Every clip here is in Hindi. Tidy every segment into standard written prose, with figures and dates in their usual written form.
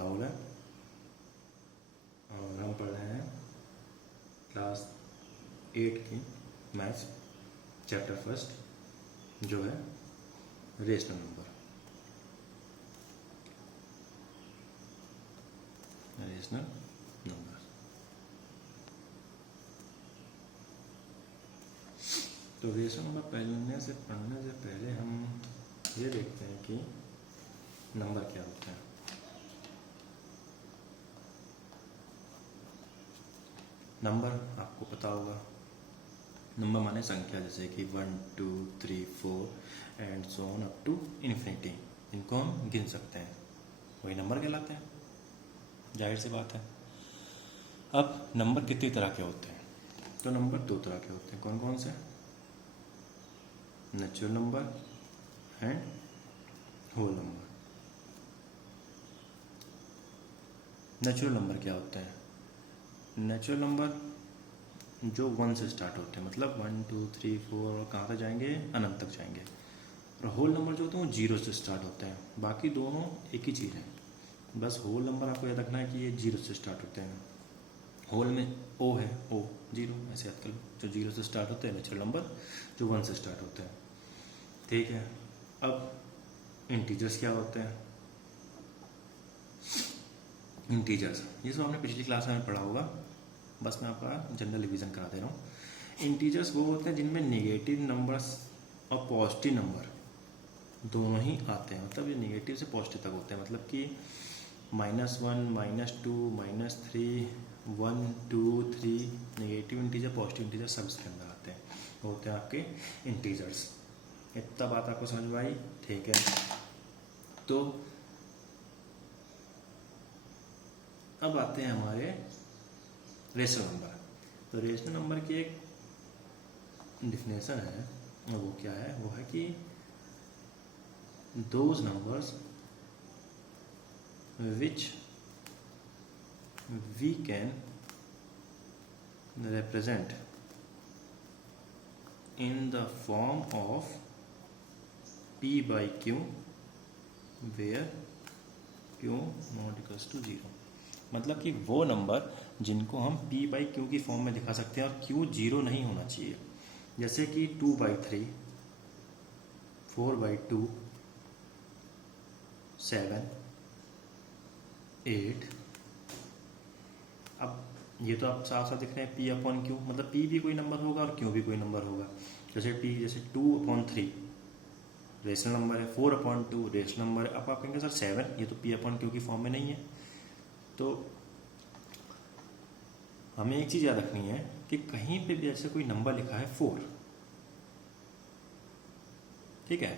राहुल है और हम पढ़ रहे हैं क्लास 8 की मैथ्स चैप्टर फर्स्ट जो है रेशनल नंबर। रेशनल नंबर तो रेशनल नंबर पढ़ने से पहले हम ये देखते हैं कि नंबर क्या होता है। नंबर आपको पता होगा, नंबर माने संख्या, जैसे कि 1 2 3 4 and so on up to infinity. इनको हम गिन सकते हैं, वही नंबर कहलाते हैं, जाहिर सी बात है। अब नंबर कितनी तरह के होते हैं? तो नंबर दो तरह के होते हैं। कौन कौन से? Natural number and whole number. Natural number क्या होते हैं? नेचुरल नंबर जो 1 से स्टार्ट होते हैं, मतलब 1 2 3 4 और कहाँ तक जाएंगे? अनंत तक जाएंगे। और होल नंबर जो होते हैं वो 0 से स्टार्ट होते हैं। बाकी दोनों एक ही चीज़ है, बस होल नंबर आपको याद रखना है कि ये 0 से स्टार्ट होते हैं। होल में ओ है, ओ 0 ऐसे याद कर लो। जो 0 से स्टार्ट होते हैं नेचुरल नंबर, जो 1 से स्टार्ट होते हैं। ठीक है। अब इंटीजर्स क्या होते हैं? इंटीजर्स ये सब हमने पिछली क्लास में पढ़ा होगा, बस मैं आपका जनरल रिवीजन करा दे रहा हूँ। इंटीजर्स वो होते हैं जिनमें नेगेटिव नंबर्स और पॉजिटिव नंबर दोनों ही आते हैं। मतलब ये नेगेटिव से पॉजिटिव तक होते हैं, मतलब कि -1 -2 -3 1 2 3 नेगेटिव इंटीजर पॉजिटिव इंटीजर सब इसके अंदर आते हैं, वो होते हैं आपके इंटीजर्स। इतना बात आपको समझ में आई? ठीक है। तो अब आते हैं हमारे रेशनल नंबर। तो रेशनल नंबर की एक डिफिनेशन है, और वो क्या है? वो है कि those numbers which we can represent in the form of p by q where q not equals to 0। मतलब कि वो नंबर जिनको हम p by q की फॉर्म में दिखा सकते हैं और q 0 नहीं होना चाहिए। जैसे कि 2/3 4/2 7 8। अब ये तो आप साफ साफ दिख रहे हैं p/q, मतलब p भी कोई नंबर होगा और q भी कोई नंबर होगा। जैसे 2/3 रेशनल नंबर है, 4/2 रेशनल नंबर है। अब आप कहेंगे सर 7 ये तो p/q की फॉर्म में नहीं है। तो हमें एक चीज़ याद रखनी है कि कहीं पे भी ऐसे कोई नंबर लिखा है 4, ठीक है,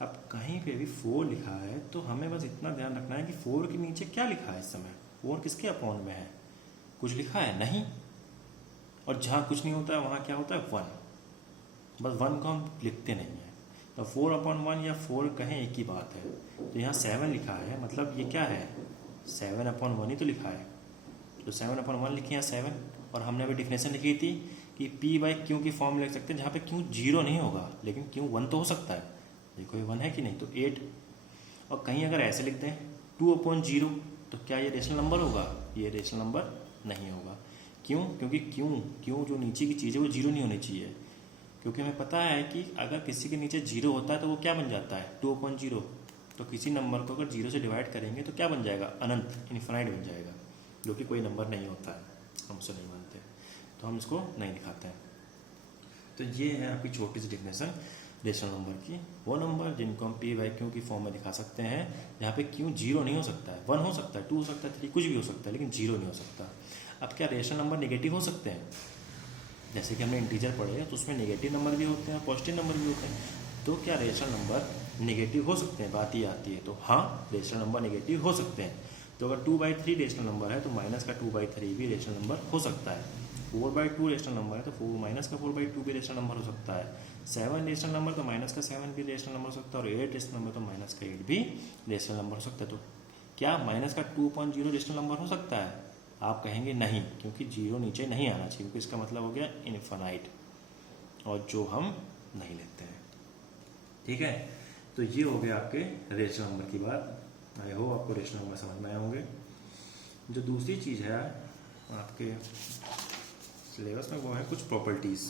अब कहीं पे भी 4 लिखा है तो हमें बस इतना ध्यान रखना है कि 4 के नीचे क्या लिखा है इस समय। 4 किसके अपॉन में है? कुछ लिखा है? नहीं। और जहाँ कुछ नहीं होता है वहाँ क्या होता है? 1। बस 1 को हम लिखते नहीं हैं। तो 4/1 या 4 कहें एक ही बात है। तो यहाँ 7 लिखा है, मतलब ये क्या है? 7/1 ही तो लिखा है। तो 7/1 लिखे यहाँ 7। और हमने अभी डिफिनेशन लिखी थी कि p/q की फॉर्म लिख सकते हैं जहाँ पे q 0 नहीं होगा, लेकिन q 1 तो हो सकता है। देखो ये 1 है कि नहीं, तो 8। और कहीं अगर ऐसे लिखते हैं 2/0 तो क्या ये रेशनल नंबर होगा? ये रेशनल नंबर नहीं होगा। क्यों? क्योंकि क्यों जो नीचे की चीज़ है वो 0 नहीं होनी चाहिए। क्योंकि हमें पता है कि अगर किसी के नीचे 0 होता है तो वो क्या बन जाता है? 2/0। तो किसी नंबर को अगर 0 से डिवाइड करेंगे तो क्या बन जाएगा? अनंत, इन्फिनाइट बन जाएगा, जो कि कोई नंबर नहीं होता है, हम उसे नहीं मानते, तो हम इसको नहीं दिखाते हैं। तो ये है आपकी छोटी सी डिफिनेशन रेशनल नंबर की। वो नंबर जिनको हम p/q की फॉर्म में दिखा सकते हैं, जहाँ पे q 0 नहीं हो सकता है। 1 हो सकता है, 2 हो सकता है, 3 कुछ भी हो सकता है, लेकिन 0 नहीं हो सकता। अब क्या रेशनल नंबर नेगेटिव हो सकते हैं? जैसे कि हमने इंटीजर पढ़े तो उसमें नेगेटिव नंबर भी होते हैं और पॉजिटिव नंबर भी होते हैं। तो क्या रेशनल नंबर नेगेटिव हो सकते हैं? बात ये आती है। तो हाँ, रेशनल नंबर नेगेटिव हो सकते हैं। तो अगर 2/3 रेशनल नंबर है तो माइनस का 2/3 भी रेशनल नंबर हो सकता है। 4/2 रेशनल नंबर है तो माइनस का 4/2 भी रेशनल नंबर हो सकता है। 7 रेशनल नंबर तो माइनस का 7 भी रेशनल नंबर हो सकता है। और 8 रेशनल नंबर तो माइनस का 8 भी रेशनल नंबर हो सकता है। तो क्या माइनस का 2/0 रेशनल नंबर हो सकता है? आप कहेंगे नहीं, क्योंकि 0 नीचे नहीं आना चाहिए, क्योंकि इसका मतलब हो गया इनफाइनाइट, और जो हम नहीं लेते हैं। ठीक है, तो ये हो गया आपके रेशनल नंबर की बात। आई होप आपको रेशनल नंबर समझ में आए होंगे। जो दूसरी चीज़ है आपके सिलेबस में वो है कुछ प्रॉपर्टीज़।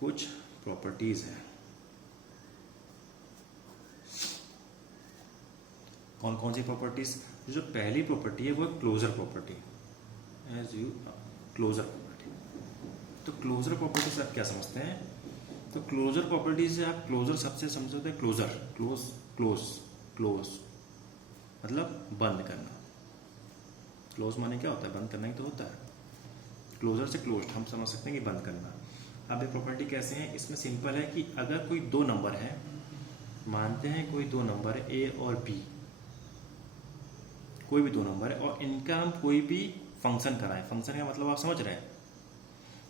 कुछ प्रॉपर्टीज़ है। कौन कौन सी प्रॉपर्टीज़? जो पहली प्रॉपर्टी है वो है closure property. As you closure property. तो क्लोजर प्रॉपर्टी से आप क्या समझते हैं? तो क्लोजर प्रॉपर्टी से आप क्लोजर सबसे समझते हैं क्लोजर, क्लोज क्लोज क्लोज मतलब बंद करना। क्लोज माने क्या होता है? बंद करना ही तो होता है। क्लोजर से क्लोज हम समझ सकते हैं कि बंद करना। अब ये प्रॉपर्टी कैसे है? इसमें सिंपल है कि अगर कोई दो नंबर है, मानते हैं कोई दो नंबर है ए और बी, कोई भी दो नंबर है और इनका हम कोई भी फंक्शन कराएं। फंक्शन का मतलब आप समझ रहे हैं?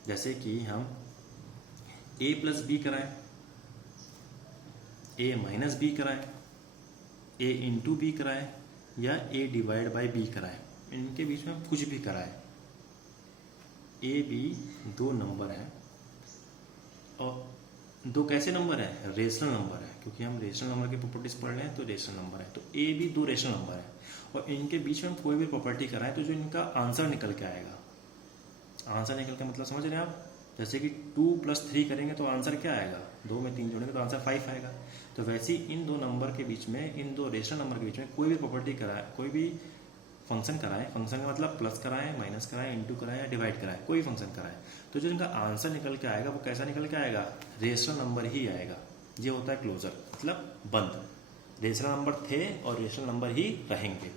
जैसे कि हम a प्लस बी कराएं, a माइनस बी कराएं, a इंटू बी कराएं या a डिवाइड बाई बी कराएं। इनके बीच में कुछ भी कराएं। a b दो नंबर है और दो कैसे नंबर है? रेशनल नंबर है, क्योंकि हम रेशनल नंबर की प्रॉपर्टीज पढ़ रहे हैं तो रेशनल नंबर है। तो a b दो रेशनल नंबर है और इनके बीच में हम कोई भी प्रॉपर्टी कराएं तो जो इनका आंसर निकल के आएगा, आंसर निकल के मतलब समझ रहे हैं आप? जैसे कि 2 + 3 करेंगे तो आंसर क्या आएगा? 2 में 3 जोड़ेंगे तो आंसर 5 आएगा। तो वैसे ही इन दो नंबर के बीच में, इन दो रेशनल नंबर के बीच में कोई भी प्रॉपर्टी कराए, कोई भी फंक्शन कराएं। फंक्शन का मतलब प्लस कराएं, माइनस कराएं, इंटू कराएं या डिवाइड कराएं, कोई फंक्शन कराएं, तो जो इनका आंसर निकल के आएगा वो कैसा निकल के आएगा? रेशनल नंबर ही आएगा। ये होता है क्लोजर, मतलब बंद। रेशनल नंबर थे और रेशनल नंबर ही रहेंगे।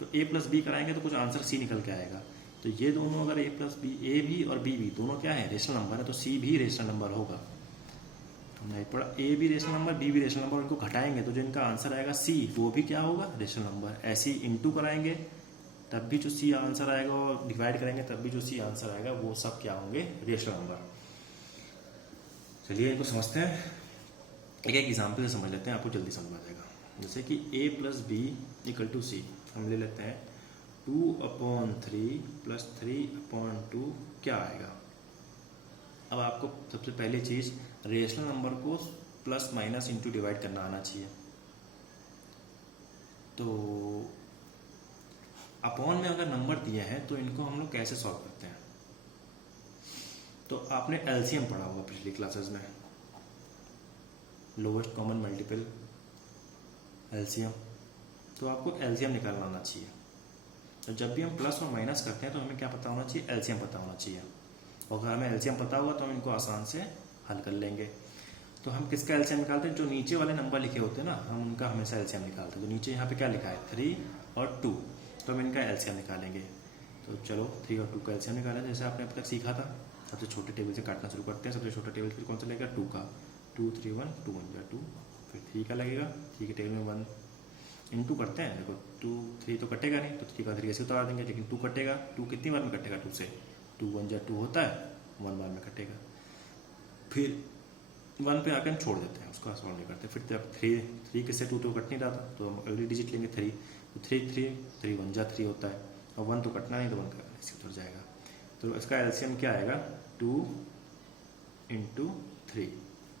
तो a प्लस बी कराएंगे तो कुछ आंसर c निकल के आएगा। तो ये दोनों अगर a प्लस बी, a भी और b भी दोनों क्या है? रेशनल नंबर है, तो c भी रेशनल नंबर होगा। नहीं पड़ा, a भी रेशनल नंबर, b भी रेशनल नंबर, इनको घटाएंगे तो जो इनका आंसर आएगा c, वो भी क्या होगा? Rational number. ऐसे ही इंटू कराएंगे तब भी जो c आंसर आएगा और डिवाइड करेंगे तब भी जो c आंसर आएगा, वो सब क्या होंगे? Rational number. चलिए इनको समझते हैं, एक एक एग्जाम्पल से समझ लेते हैं, आपको जल्दी समझ आ जाएगा। जैसे कि a plus B equal to c, हम ले लेते हैं 2/3 + 3/2 क्या आएगा? अब आपको सबसे पहली चीज़ रेशनल नंबर को प्लस माइनस इंटू डिवाइड करना आना चाहिए। तो अपॉन में अगर नंबर दिए हैं तो इनको हम लोग कैसे सॉल्व करते हैं? तो आपने एलसीएम पढ़ा होगा पिछली क्लासेस में, लोवेस्ट कॉमन मल्टीपल एलसीएम। तो आपको एलसीएम निकालना आना चाहिए। तो जब भी हम प्लस और माइनस करते हैं तो हमें क्या पता होना चाहिए? एलसीएम पता होना चाहिए। और अगर हमें एलसीएम पता होगा तो हम इनको आसान से हल कर लेंगे। तो हम किसका एलसीएम निकालते हैं? जो नीचे वाले नंबर लिखे होते हैं ना, हम उनका हमेशा एलसीएम निकालते हैं। तो नीचे यहाँ पे क्या लिखा है? 3 और 2, तो हम इनका एलसीएम निकालेंगे। तो चलो 3 और 2 का एलसीएम निकालें, जैसे आपने अब तक सीखा था। सबसे छोटे टेबल से काटना शुरू करते हैं। सबसे छोटा टेबल फिर कौन सा लगेगा? 2 का। 2 3 1 2 1 जा 2, फिर 3 का लगेगा। 3 के टेबल में 1 इंटू करते हैं। देखो 2 3 तो कटेगा नहीं, तो 3 का 3 ऐसे उतार देंगे, लेकिन 2 कटेगा। 2 कितनी बार में कटेगा? 2 से। 2 1 जा 2 होता है, 1 बार में कटेगा। फिर 1 पे आकर हम छोड़ देते हैं, उसको सॉल्व नहीं करते। फिर जब 3 किससे 2 तो कट नहीं रहा था, तो हम अगली डिजिट लेंगे 3। तो 3 1 जा 3 होता है, और 1 तो कटना नहीं, तो 1 का ऐसे उतर जाएगा। तो इसका एलसीएम क्या आएगा? 2 × 3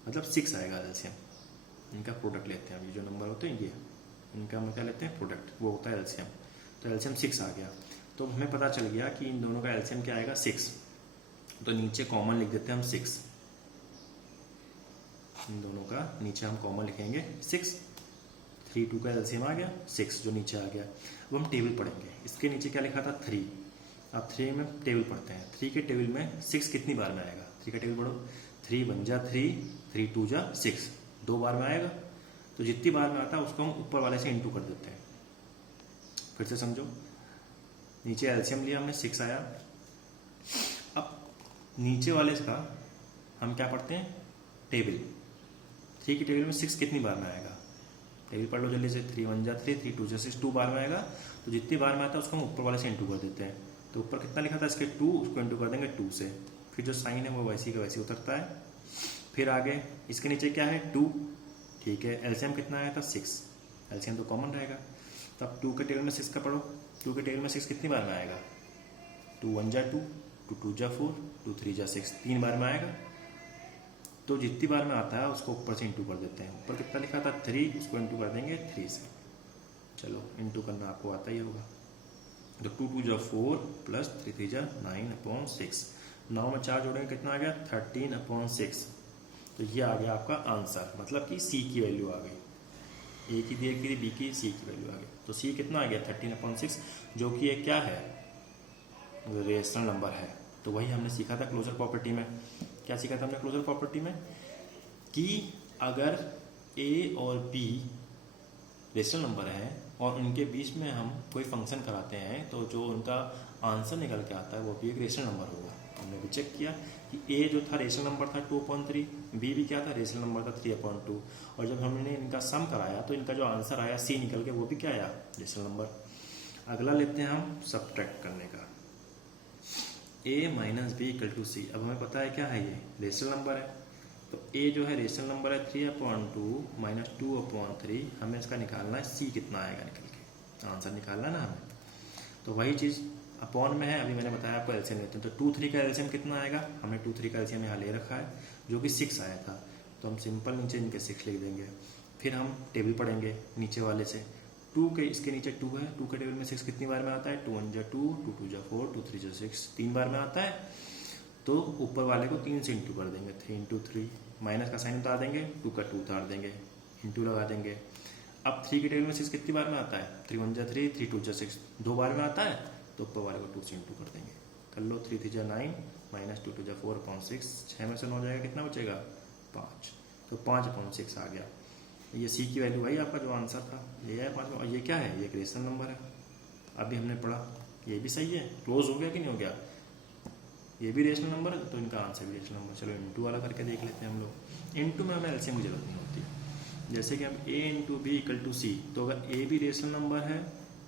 मतलब 6 आएगा एलसीएम। इनका प्रोडक्ट लेते हैं। अभी जो नंबर होते हैं ये, इनका हम क्या लेते हैं? प्रोडक्ट, वो होता है एलसीएम। तो एलसीएम 6 आ गया। तो हमें पता चल गया कि इन दोनों का एलसीएम क्या आएगा? 6। तो नीचे कॉमन लिख देते हैं हम 6। इन दोनों का नीचे हम कॉमन लिखेंगे 6। 3 2 का एलसीएम आ गया 6, जो नीचे आ गया। अब हम टेबल पढ़ेंगे। इसके नीचे क्या लिखा था? 3। अब 3 में टेबल पढ़ते हैं। 3 के टेबल में 6 कितनी बार में आएगा? 3 का टेबल पढ़ो। 3 1 जा 3, 3 2 जा 6, 2 बार में आएगा। तो जितनी बार में आता है उसको हम ऊपर वाले से इंटू कर देते हैं। फिर से समझो, नीचे एलसीएम लिया हमने, 6 आया। अब नीचे वाले का हम क्या पढ़ते हैं? टेबल। 3 की टेबल में 6 कितनी बार में आएगा? टेबल पढ़ लो जल्दी से। 3 1 जा 3, 3 2 जा 6, 2 बार में आएगा। तो जितनी बार में आता है उसको हम ऊपर वाले से इंटू कर देते हैं। तो ऊपर कितना लिखा था इसके? 2, उसको इंटू कर देंगे 2 से। फिर जो साइन है वो वैसी का वैसी उतरता है। फिर आगे इसके नीचे क्या है? 2। ठीक है, एलसीएम कितना आया था? 6। एलसीएम तो कॉमन रहेगा। तो अब 2 के टेबल में 6 का पढ़ो। 2 के टेबल में 6 कितनी बार में आएगा? 2 1 जा 2, 2 2 जा 4, 2 3 जा 6, 3 बार में आएगा। तो जितनी बार में आता है उसको ऊपर से इंटू कर देते हैं। ऊपर कितना लिखा था 3, उसको इंटू कर देंगे 3 से। चलो इंटू करना आपको आता ही होगा। तो 2 2 जा 4 प्लस 3 3 जा 9/6। 9 में 4 जोड़ेंगे कितना आ गया 13/6। तो ये आ गया आपका आंसर, मतलब कि सी की वैल्यू आ गई। ए की दी थी, बी की, सी की वैल्यू आ गई। तो सी कितना आ गया 13/6, जो कि एक क्या है रेशनल नंबर है। तो वही हमने सीखा था क्लोजर प्रॉपर्टी में। क्या सीखा था हमने क्लोजर प्रॉपर्टी में कि अगर ए और बी रेशनल नंबर है और उनके बीच में हम कोई फंक्शन कराते हैं तो जो उनका आंसर निकल के आता है वो भी एक रेशनल नंबर होगा। हमने भी चेक किया कि ए जो था रेशनल नंबर था 2/3, बी भी क्या था रेशनल नंबर था 3/2। और जब हमने इनका सम कराया तो इनका जो आंसर आया सी निकल के वो भी क्या आया रेशनल नंबर। अगला लेते हैं हम सब्ट्रैक्ट करने का। a minus B equal to C. अब हमें पता है क्या है ये रेशनल नंबर है। तो a जो है रेशनल नंबर है 3/2 माइनस 2/3। हमें इसका निकालना है c कितना आएगा निकल के, आंसर निकालना है ना हमें। तो वही चीज़ अपॉन में है। अभी मैंने बताया आपको एलसीएम लेते हैं। तो 2 3 का एलसीएम कितना आएगा, हमने 2 3 का एलसीएम यहाँ ले रखा है जो कि 6 आया था। तो हम सिंपल नीचे इनके 6 लिख देंगे। फिर हम टेबल पढ़ेंगे नीचे वाले से। 2 के इसके नीचे 2 है, 2 के टेबल में 6 कितनी बार में आता है 2 1 जा 2, 2 2 जा 4, 2 3 जा 6, 3 बार में आता है। तो ऊपर वाले को 3 से इंटू कर देंगे, 3 इंटू 3। माइनस का साइन उतार देंगे, 2 का 2 उतार देंगे, इंटू लगा देंगे। अब 3 के टेबल में 6 कितनी बार में आता है 3 1 जा 3, 3 2 जा 6, 2 बार में आता है। तो ऊपर वाले को 2 से इंटू कर देंगे। कर लो 3 3 जा 9 माइनस 2 2 जा 4/6। 6 में से 9 जाएगा कितना बचेगा 5। तो 5/6 आ गया। ये सी की वैल्यू वही आपका जो आंसर था ये है 5। और ये क्या है ये एक रेशनल नंबर है। अभी हमने पढ़ा ये भी सही है, क्लोज हो गया कि नहीं हो गया। ये भी रेशनल नंबर है तो इनका आंसर भी रेशनल नंबर। चलो इंटू वाला करके देख लेते हैं हम लोग। इंटू में हमें एलसीएम की जरूरत नहीं होती। जैसे कि हम a into B equal to C, तो अगर a भी रेशनल नंबर है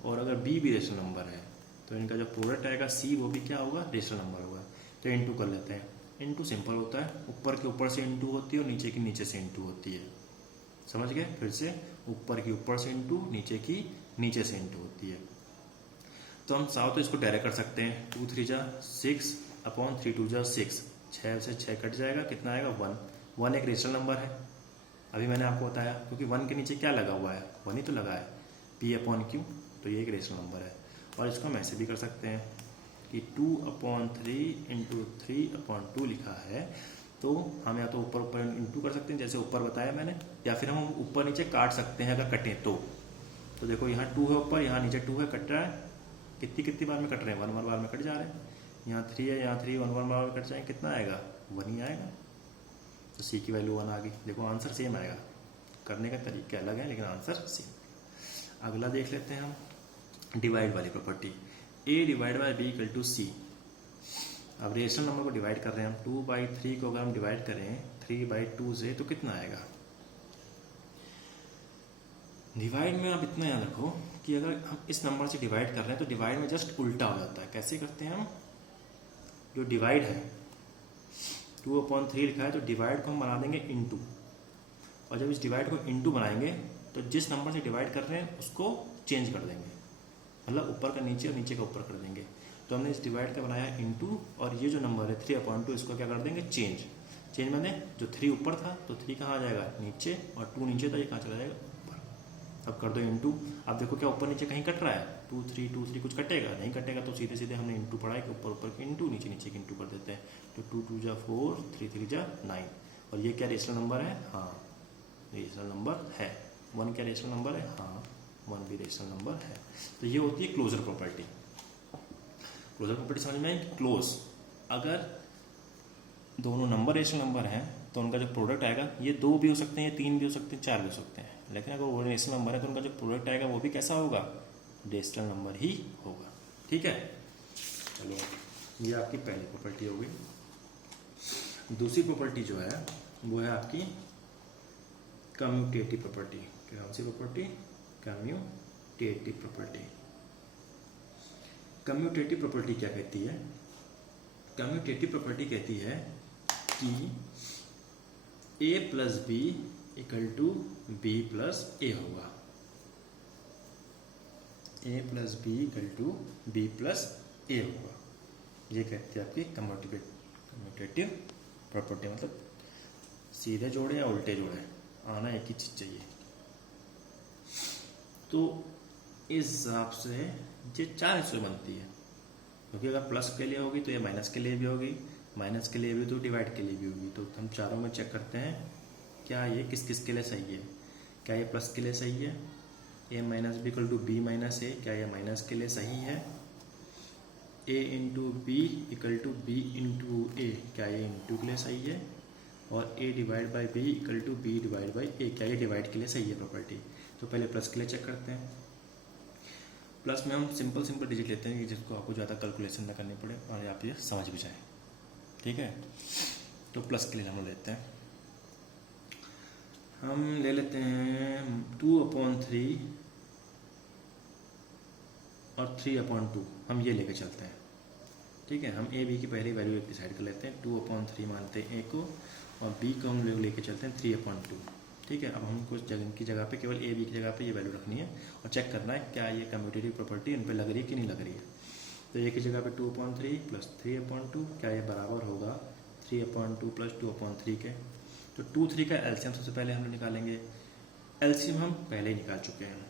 और अगर b भी रेशनल नंबर है तो इनका जो प्रोडक्ट आएगा c वो भी क्या होगा रेशनल नंबर होगा। तो इंटू कर लेते हैं। इंटू सिंपल होता है, ऊपर के ऊपर से इंटू होती है और नीचे की नीचे से इंटू होती है। समझ गए। फिर से ऊपर की ऊपर से इंटू, नीचे की नीचे से इंटू होती है। तो हम चाहो तो इसको डायरेक्ट कर सकते हैं। 2 3 जा 6/3 2 जा 6। 6 से 6 कट जाएगा, कितना आएगा 1। 1 एक रेशनल नंबर है, अभी मैंने आपको बताया, क्योंकि 1 के नीचे क्या लगा हुआ है 1 ही तो लगा है p/q। तो ये एक रेशनल नंबर है। और इसको हम ऐसे भी कर सकते हैं कि 2/3 इंटू 3/2 लिखा है। तो हम या तो ऊपर ऊपर इंटू कर सकते हैं जैसे ऊपर बताया मैंने, या फिर हम ऊपर नीचे काट सकते हैं अगर कटें तो। देखो यहाँ 2 है ऊपर, यहाँ नीचे 2 है, कट रहा है। कितनी कितनी बार में कट रहे हैं 1 1 बार में कट जा रहे हैं। यहाँ 3 है, यहाँ 3 1 1 बार में कट जाएंगे, कितना आएगा 1 ही आएगा। तो सी की वैल्यू 1 आ गई। देखो आंसर सेम आएगा, करने का तरीके अलग है लेकिन आंसर सेम। अगला देख लेते हैं हम डिवाइड वाली property. a divide by B equal to C. अब रेशनल नंबर को डिवाइड कर रहे हैं हम। 2/3 को अगर हम डिवाइड करें 3/2 से तो कितना आएगा। डिवाइड में आप इतना याद रखो कि अगर हम इस नंबर से डिवाइड कर रहे हैं तो डिवाइड में जस्ट उल्टा हो जाता है। कैसे करते हैं हम, जो डिवाइड है 2/3 लिखा है तो डिवाइड को हम बना देंगे इंटू। और जब इस डिवाइड को इंटू बनाएंगे तो जिस नंबर से डिवाइड कर रहे हैं उसको चेंज कर देंगे, मतलब ऊपर का नीचे और नीचे का ऊपर कर देंगे। तो हमने इस डिवाइड का बनाया इंटू, और ये जो नंबर है 3/2 इसको क्या कर देंगे चेंज। चेंज मैंने जो 3 ऊपर था तो 3 कहाँ आ जाएगा नीचे, और 2 नीचे था ये कहाँ चला जाएगा ऊपर। अब कर दो इंटू। अब देखो क्या ऊपर नीचे कहीं कट रहा है 2 3 2 3 कुछ कटेगा नहीं, कटेगा तो सीधे सीधे हमने इंटू पढ़ा है कि ऊपर ऊपर के इंटू नीचे नीचे के इंटू कर देते हैं। तो 2 2 जा 4 3 3 जा 9। और ये क्या रेशनल नंबर है, हाँ रेशनल नंबर है। 1 क्या रेशनल नंबर है, हाँ 1 भी रेशनल नंबर है। तो ये होती है क्लोजर प्रॉपर्टी। क्लोजर प्रॉपर्टी समझ में आई। क्लोज, अगर दोनों नंबर रेशनल नंबर हैं तो उनका जो प्रोडक्ट आएगा ये 2 भी हो सकते हैं, 3 भी हो सकते हैं, 4 भी हो सकते हैं। लेकिन अगर वो रेशनल नंबर है तो उनका जो प्रोडक्ट आएगा वो भी कैसा होगा रेशनल नंबर ही होगा। ठीक है, चलो ये आपकी पहली प्रॉपर्टी हो गई। दूसरी प्रॉपर्टी जो है वो है आपकी कम्यूटेटिव प्रॉपर्टी। कौन सी property, commutative property. Commutative property क्या कहती है, कम्यूटेटिव प्रॉपर्टी कहती है कि a plus B equal to B plus A होगा। a plus B equal to B plus A होगा। ये कहती है आपकी कम्यूटेटिव प्रॉपर्टी, मतलब सीधे जोड़े या उल्टे जोड़े, आना एक ही चीज़ चाहिए। तो इस हिसाब से ये 4 हिस्सों में बनती है, क्योंकि अगर प्लस के लिए होगी तो ये माइनस के लिए भी होगी, माइनस के लिए भी तो डिवाइड के लिए भी होगी। तो हम चारों में चेक करते हैं क्या ये किस किस के लिए सही है। क्या ये प्लस के लिए सही है, A minus B equal to B minus A, क्या ये माइनस के लिए सही है। A into B equal to B into A, क्या ये इंटू के लिए सही है। और A divide by B equal to B divide by A, क्या ये डिवाइड के लिए सही है प्रॉपर्टी। तो पहले प्लस के लिए चेक करते हैं। प्लस में हम सिंपल डिजिट लेते हैं जिसको आपको ज़्यादा कैलकुलेशन ना करनी पड़े और आप ये समझ भी जाए, ठीक है। तो प्लस के लिए हम लेते हैं, हम ले लेते हैं 2/3 और 3/2, हम ये लेके चलते हैं, ठीक है। हम ए बी की पहली वैल्यू डिसाइड कर लेते हैं, 2/3 मानते हैं ए को, और बी को हम लेके चलते हैं 3/2, ठीक है। अब हमको जगह की जगह पे केवल ए बी की जगह पे ये वैल्यू रखनी है और चेक करना है क्या ये कम्यूटेटिव प्रॉपर्टी इन पे लग रही है कि नहीं लग रही है। तो ए की जगह पे 2/3 प्लस 3/2, क्या ये बराबर होगा 3/2 प्लस 2/3 के। तो 2, 3 का एलसीएम सबसे पहले हम लोग निकालेंगे। एलसीएम हम पहले ही निकाल चुके हैं,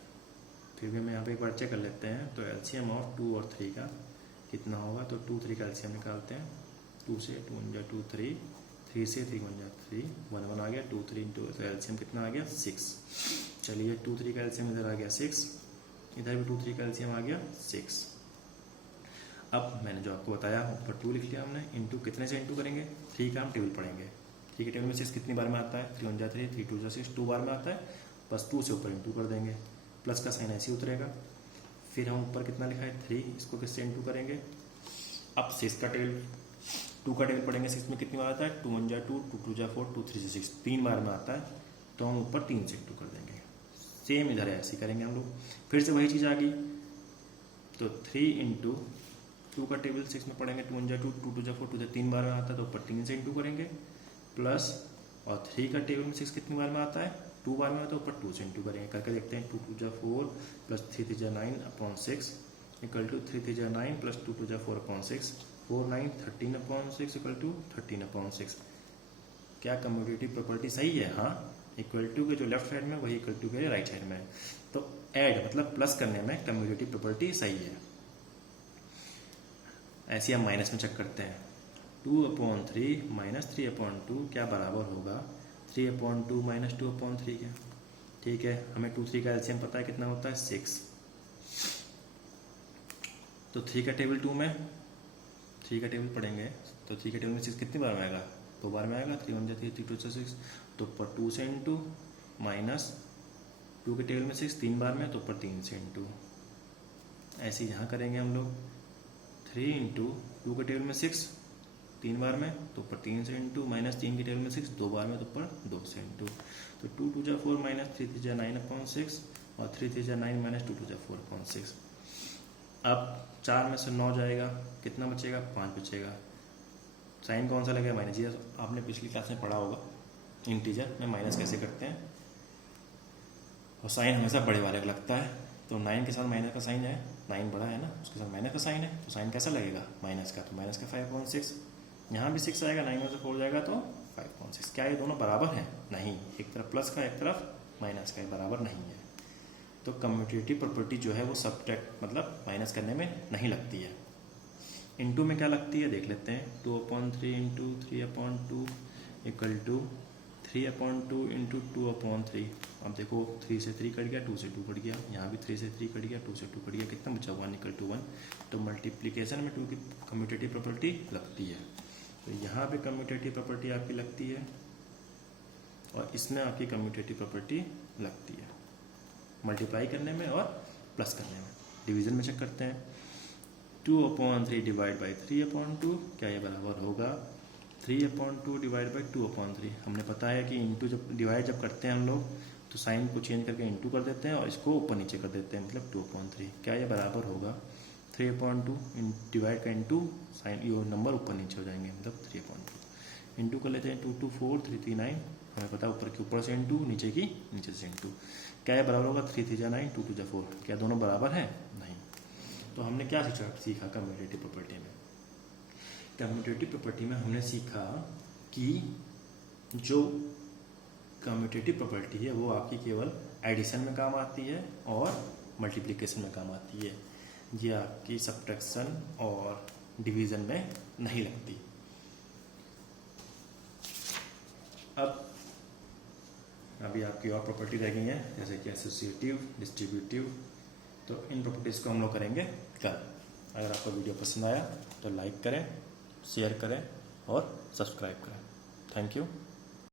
फिर भी हम यहाँ पे एक बार चेक कर लेते हैं। तो एलसीएम ऑफ 2 और 3 का कितना होगा, तो 2, 3 का एलसीएम निकालते हैं। 2 से 2 1 2 3, 3 से 3 1 3, 1 1 आ गया, 2 3 2, तो एलसीएम कितना आ गया 6। चलिए 2 3 का एलसीएम इधर आ गया 6, इधर भी 2 3 का एलसीएम आ गया 6। अब मैंने जो आपको बताया ऊपर 2 लिख लिया हमने, इंटू कितने से इंटू करेंगे, 3 का हम टेबल पढ़ेंगे। 3 के टेबल में 6 कितनी बार में आता है, 3 1 3, 3 2 6, 2 बार में आता है, बस 2 से ऊपर इंटू कर देंगे, प्लस का साइन ऐसे ही उतरेगा। फिर हम ऊपर कितना लिखा है 3, इसको किससे इंटू करेंगे। अब 6 का टेबल 2 का टेबल पढ़ेंगे, 6 में कितनी बार आता है, 2 1 2, 2 2 4, 2 3 6, 3 बार में आता है, तो हम ऊपर 3 से इंटू कर देंगे। सेम इधर ऐसे करेंगे हम लोग, फिर से वही चीज़ आ गई। तो 3 इंटू 2 का टेबल 6 में पढ़ेंगे, 2 1 2, 2 2 4, 2 3 बार में आता है, तो ऊपर 3 से इंटू करेंगे, प्लस और 3 का टेबल में 6 कितनी बार में आता है, 2 बार में, तो ऊपर 2 से इंटू करेंगे। करके देखते हैं, 2 2 4 plus 3 3 9/6 equal to 3 3 9 plus 2 2 4/6, 4 9 13/6 equal to 13/6। क्या कम्यूटेटिव प्रॉपर्टी सही है, हाँ। इक्वल टू के जो लेफ्ट साइड में वही इक्वल टू के राइट साइड में है, तो ऐड मतलब प्लस करने में कम्यूटेटिव प्रॉपर्टी सही है। ऐसे हम माइनस में चेक करते हैं, 2/3 माइनस 3/2 क्या बराबर होगा 3/2 माइनस 2/3 के, ठीक है। हमें 2 3 का एलसीएम पता है कितना होता है 6, तो 3 का टेबल 2 में 3 का टेबल पढ़ेंगे, तो 3 के टेबल में 6 कितनी बार में आएगा, 2 बार में आएगा, 3 1 3, 3 2 6, तो ऊपर 2 से इंटू, माइनस 2 के टेबल में 6 3 बार में, तो ऊपर 3 से इंटू। ऐसे यहाँ करेंगे हम लोग, 3 इंटू 2 के टेबल में 6 3 बार में, तो ऊपर 3 से इंटू, माइनस 3 के टेबल में 6 2 बार में, तो ऊपर 2 से इंटू। तो 2 2 4 माइनस 3 3 9/6 और 3 3 9 माइनस 2 2 4/6। अब 4 में से 9 जाएगा, कितना बचेगा 5 बचेगा। साइन कौन सा लगेगा माइनस, ये आपने पिछली क्लास में पढ़ा होगा इंटीजर में माइनस कैसे करते हैं, और साइन हमेशा बड़े वाले का लगता है। तो 9 के साथ माइनस का साइन है, 9 बड़ा है ना, उसके साथ माइनस का साइन है, तो साइन कैसा लगेगा माइनस का, तो माइनस का 5/6। यहाँ भी 6 आएगा, 9 में से 4 जाएगा तो 5/6। क्या ये दोनों बराबर हैं, नहीं, एक तरफ प्लस का एक तरफ माइनस का, बराबर नहीं है। तो कम्यूटेटिव प्रॉपर्टी जो है वो सब्ट्रैक्ट मतलब माइनस करने में नहीं लगती है। इंटू में क्या लगती है देख लेते हैं, 2/3 इंटू 3/2 इक्वल टू 3/2 इंटू 2/3। अब देखो 3 से 3 कट गया, 2 से 2 कट गया, यहाँ भी 3 से 3 कट गया, 2 से 2 कट गया, कितना बचा 1 इक्वल टू 1। तो मल्टीप्लिकेशन में 2 की कम्यूटेटिव प्रॉपर्टी लगती है, तो यहाँ पे कम्यूटेटिव प्रॉपर्टी आपकी लगती है और इसमें आपकी कम्यूटेटिव प्रॉपर्टी लगती है, मल्टीप्लाई करने में और प्लस करने में। डिवीजन में चेक करते हैं, 2/3 डिवाइड बाई 3/2, क्या ये बराबर होगा 3/2 डिवाइड बाई 2/3। हमने पता है कि इंटू जब डिवाइड जब करते हैं हम लोग तो साइन को चेंज करके इंटू कर देते हैं और इसको ऊपर नीचे कर देते हैं, मतलब 2/3। क्या ये बराबर होगा 3/2 डिवाइड का इंटू साइन, ये नंबर ऊपर नीचे हो जाएंगे, मतलब 3/2 इंटू कर लेते हैं, 2 2 4 3 3 9, हमें पता है ऊपर की ऊपर से इंटू, नीचे की नीचे से इंटू। क्या ये बराबर होगा 3 3 9 2 2 4, क्या दोनों बराबर हैं, नहीं। तो हमने क्या सीखा कम्यूटेटिव प्रॉपर्टी में, कम्यूटेटिव प्रॉपर्टी में हमने सीखा कि जो कम्यूटेटिव प्रॉपर्टी है वो आपकी केवल एडिशन में काम आती है और मल्टीप्लिकेशन में काम आती है, ये आपकी सब्ट्रैक्शन और डिवीज़न में नहीं लगती। अब अभी आपकी और प्रॉपर्टी रह गई हैं जैसे कि एसोसिएटिव, डिस्ट्रीब्यूटिव, तो इन प्रॉपर्टीज़ को हम लोग करेंगे कल। अगर आपको वीडियो पसंद आया तो लाइक करें, शेयर करें और सब्सक्राइब करें। Thank you.